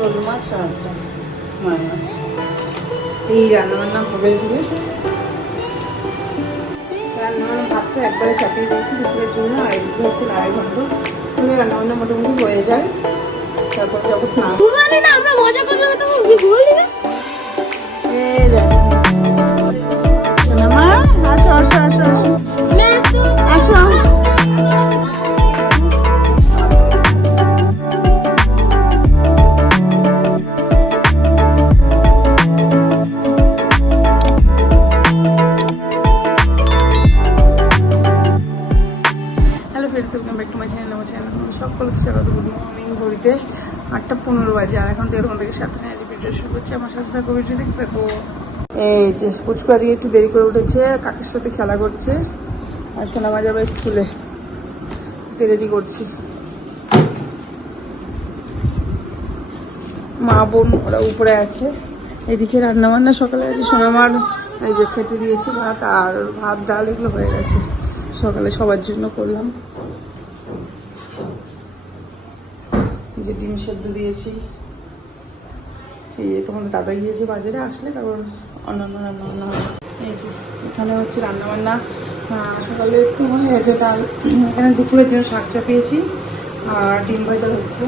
শোল মাছ আর মাছ। এই রান্নাবান্না হবে আজকে রান্নাবান্না ভাতটা একবারে চাপিয়ে দিয়েছি দুপুরের জন্য আর এদিকে হচ্ছে আড়াই ঘণ্টা। তুমি রান্নাবান্না মোটামুটি হয়ে যায়। তারপর যাব স্নান। আমরা মজা করলাম তো ঘুমালি না এই দেখো। আসো আসো আসো আসো পনেরো বাজে, আর এখন দেড় ঘণ্টা সাতটা আজ ভিডিও শুরু করছি। আমার সাথে থাকো ভিডিও দেখতে এই যে পুচকা দিয়ে একটু দেরি করে উঠেছে, কাকুর সাথে খেলা করছে, আর সোনামা যাবে স্কুলে। রেডি করছি। মা, বোন, ওরা উপরে আছে। এদিকে রান্না বান্না সকালে আছে সোনামার এই যে খেতে দিয়েছি ভাত আর ভাত, ডাল এগুলো হয়ে গেছে। সকালে সবার জন্য করলাম এই যে ডিম সেদ্ধ দিয়েছি। এই তোমাদের দাদা গিয়েছে বাজারে আসলে, তারপর অন্যান্য রান্না বান্না এই যে এখানে হচ্ছে রান্না বান্না সকালে একটু হয়ে গেছে ডাল। এখানে দুপুরের জন্য শাক চাপিয়েছি, আর ডিম ভাজা হচ্ছে।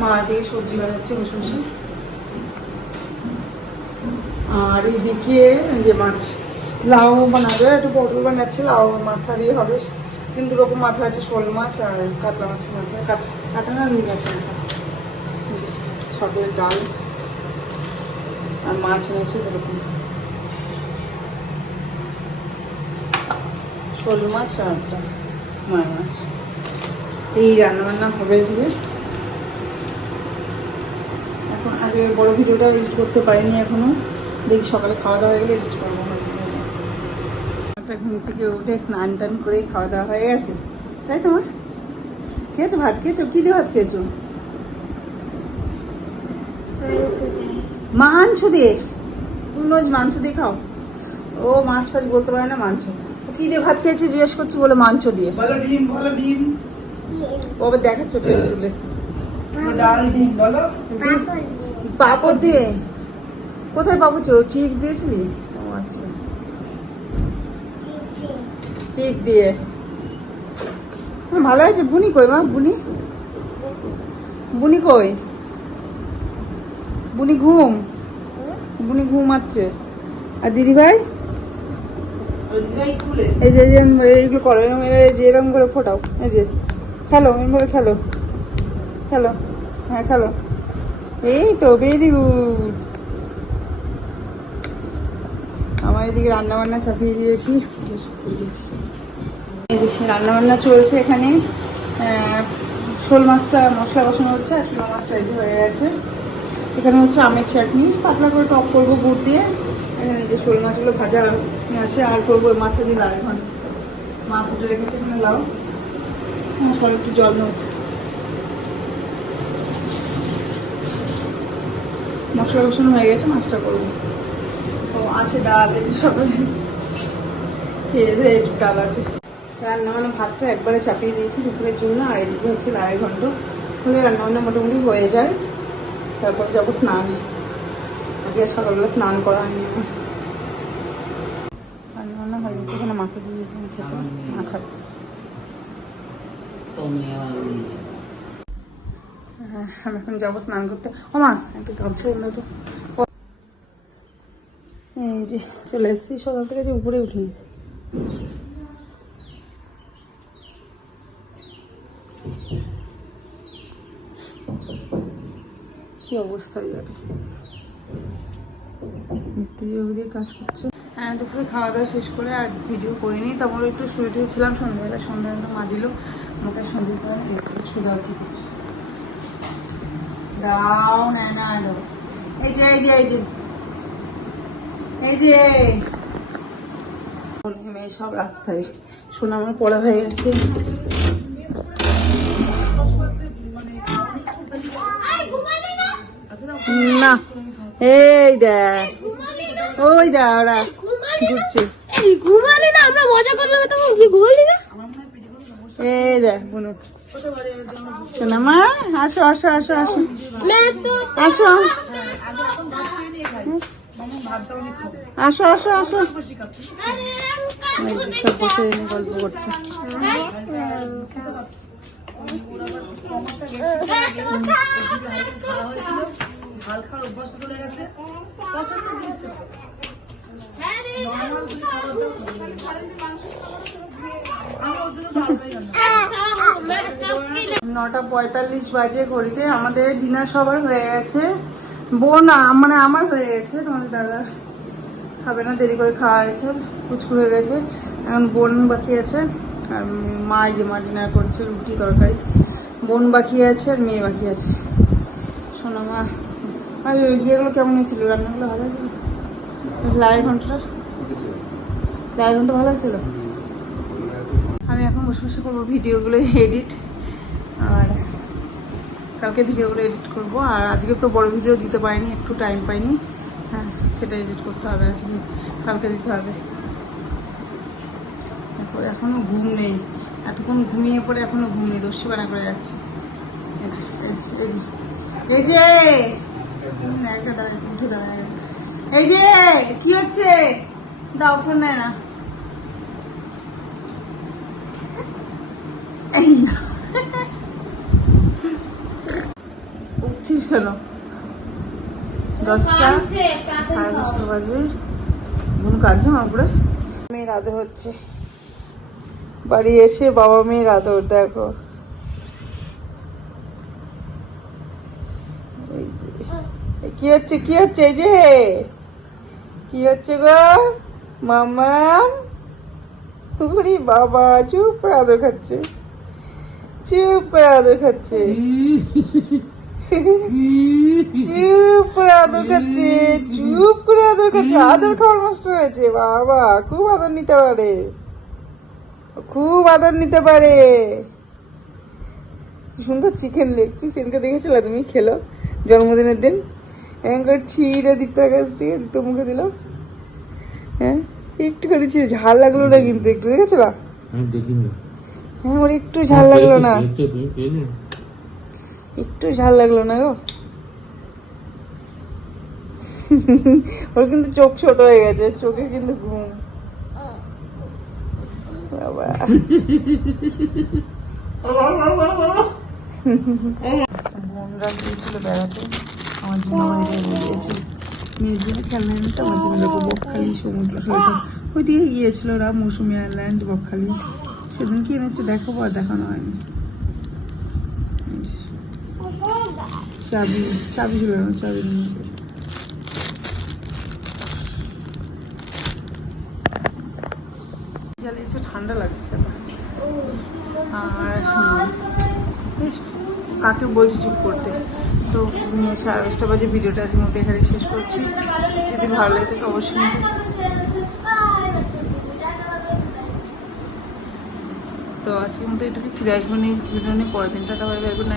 মা এদিকে সবজি বানাচ্ছে বসে বসে আর এদিকে যে মাছ, লাউ বানাবে, একটু পটল বানাচ্ছে, লাউ মাথা দিয়ে হবে। কিন্তু রকম মাথা আছে, শোল মাছ আর কাতলা মাছের মাথা কাট কাটা না রুই মাছের মাথা এই যে সবের ডাল আর মাছ এনেছে এরকম। শোল মাছ আর একটা মাছ। মাছ এই রান্না বান্না হবে আজকে। এখন আগে বড় ভিডিওটা এডিট করতে পারিনি এখনও। দেখি সকালে খাওয়া দাওয়া হয়ে গেলে এডিট করব একটা ঘুম থেকে উঠে স্নান টান করে খাওয়া দাওয়া হয়ে গেছে। তাই তোমার? খেয়েছো ভাত খেয়েছো? কি দিয়ে ভাত খেয়েছো? মাংস দিয়ে। তুমি রোজ মাংস দিয়ে খাও? ও মাছ ফাছ বলতে পারে না মাংস। কি দিয়ে ভাত খেয়েছে জিজ্ঞেস করছি বলে মাংস দিয়ে। বলো ডিম বলো ডিম। ও আবার দেখাচ্ছে প্লেট তুলে ডাল ডিম বলো। পাপড় দিয়ে। কোথায় পাবো চিপস দিয়েছিলি? ও আচ্ছা। চিপ দিয়ে। ভালো আছে বুনি কই মা? বুনি? বুনি কই? বুনি ঘুম। বুনি ঘুমাচ্ছে। আর দিদি ভাই এই যে, এইগুলো করো, এই যে, এরকম করে ফোটাও। এই যে, খেলো, এরকম করে খেলো। খেলো হ্যাঁ খেলো। এই তো ভেরি গুড আমার এদিকে রান্না বান্না চাপিয়ে দিয়েছি। এই যে রান্না বান্না চলছে এখানে। শোল মাছটা মশলা বসানো হচ্ছে আর শোল মাছটা রেডি হয়ে গেছে। এখানে হচ্ছে আমের চাটনি। পাতলা করে টক করব গুড় দিয়ে। এখানে যে শোল মাছগুলো ভাজা আছে আর করব মাথা দিয়ে লাউ এখন। মা ফুটে রেখেছে এখানে লাউ। হ্যাঁ, একটু জল নেব মশলা বসানো হয়ে গেছে মাছটা করব। তো আছে ডাল সকালে খেয়ে একটু ডাল আছে। রান্না বান্না ভাতটা একবারে চাপিয়ে দিয়েছি দুপুরের জন্য আর এদিকে হচ্ছে আড়াই ঘণ্টা। হলে রান্না বান্না মোটামুটি হয়ে যায়। তারপর যাব স্নান। আজকে সকালবেলা স্নান করা হয়নি আমার। রান্না বান্না হয়ে গেছে এখানে মাথা দিয়ে দিয়েছিলাম মা খাচ্ছে হ্যাঁ, আমি এখন যাব স্নান করতে। ও মা একটু গামছা এলো তো। ও, এই যে চলে এসেছি সকাল থেকে যে উপরে উঠিনি। কি অবস্থা কাজ করছে। হ্যাঁ দুপুরে খাওয়া দাওয়া শেষ করে আর ভিডিও করিনি একটু শুয়ে সন্ধ্যাবেলা সন্ধ্যাবেলা মা দিল দিচ্ছে দাও না না এই এই যে মেয়ে সব রাস্তায়। শোনা আমার পড়া হয়ে গেছে। না এই দেখ ওই দেখ ওরা ঘুরছে ঘুমালি না আমরা মজা করলাম তখন কি ঘুমালি না। এই দেখ বুনু। সোনামা আসো আসো আসো আসো। আসো। আসো আসো আসো। সব বসে গল্প করছে। ঝাল খাওয়ার অভ্যাস চলে গেছে। পছন্দ জিনিসটা খাই না। নটা পঁয়তাল্লিশ বাজে ঘড়িতে আমাদের ডিনার সবার হয়ে গেছে। বোন মানে আমার হয়ে গেছে। তোমাদের দাদা খাবে না দেরি করে খাওয়া হয়েছে কুচকু হয়ে গেছে। এখন বোন বাকি আছে আর মা এই যে মা ডিনার করছে রুটি তরকারি। বোন বাকি আছে আর মেয়ে বাকি আছে। শোনো মা। আর ওই ইয়েগুলো কেমন হয়েছিল? রান্নাগুলো ভালো হয়েছিল? লাইয়ের ঘন্টাটা? লাইয়ের ঘণ্টা ভালো হয়েছিল? আমি এখন বসে বসে করব ভিডিওগুলো এডিট আর কালকে ভিডিওগুলো এডিট করব। আর আজকে তো বড় ভিডিও দিতে পারিনি একটু টাইম পাইনি। হ্যাঁ সেটা এডিট করতে হবে আজকে কালকে দিতে হবে। তারপর এখনও ঘুম নেই। এতক্ষণ ঘুমিয়ে পড়ে এখনও ঘুম নেই দস্যি বানা করে যাচ্ছে। এই যে, এই যে, কি হচ্ছে? দাও ফোন না। দশটা সাড়ে দশটা হচ্ছে। বাড়ি এসে বাবা মেয়ের আদর দেখো এই যে এ কি হচ্ছে কি হচ্ছে, এই যে? কি হচ্ছে গো? মামা উরি বাবা, চুপ করে আদর খাচ্ছে। চুপ করে আদর খাচ্ছে। চুপ করে আদর খাচ্ছে, চুপ করে আদর খাচ্ছে। আদর খাওয়ার মাস্টার হয়েছে বাবা, খুব আদর নিতে পারে। খুব আদর নিতে পারে। সুন্দর চিকেন লেগ পিস সেদিনকে দেখেছিলে তুমি খেলো জন্মদিনের দিন? করে ছিঁড়ে দিকটার কাছ থেকে দিত মুখে দিল হ্যাঁ? একটু করে ছিঁড়ে ঝাল লাগল না কিন্তু একটু দেখেছিলা আমি হ্যাঁ ওর একটু ঝাল লাগল না? একটু ঝাল লাগল না গো। ওর কিন্তু চোখ ছোট হয়ে গেছে চোখে কিন্তু ঘুম। বাবা। বোনরা গিয়েছিল বেড়াতে? আমার জন্য বাইরে এনে দিয়েছে মেয়ের জন্য খেলনা এনেছে আমার জন্য দেখো বকখালি সমুদ্র সৈকত ওই দিকে গিয়েছিল ওরা মৌসুমি বকখালি সেদিন কি এনেছে দেখাবো আর দেখানো হয়নি চাবি চাবি চাবি ঠান্ডা লাগছে আর কাকে বলছি চুপ করতে? তো সাড়ে দশটা বাজে ভিডিওটা আজকের মধ্যে এখানে শেষ করছি। যদি ভালো লাগে তো অবশ্যই তো আজকের মধ্যে এটুকু ফিরে আসব নেক্সট ভিডিও নিয়ে, পরের দিনটা আবার বাই না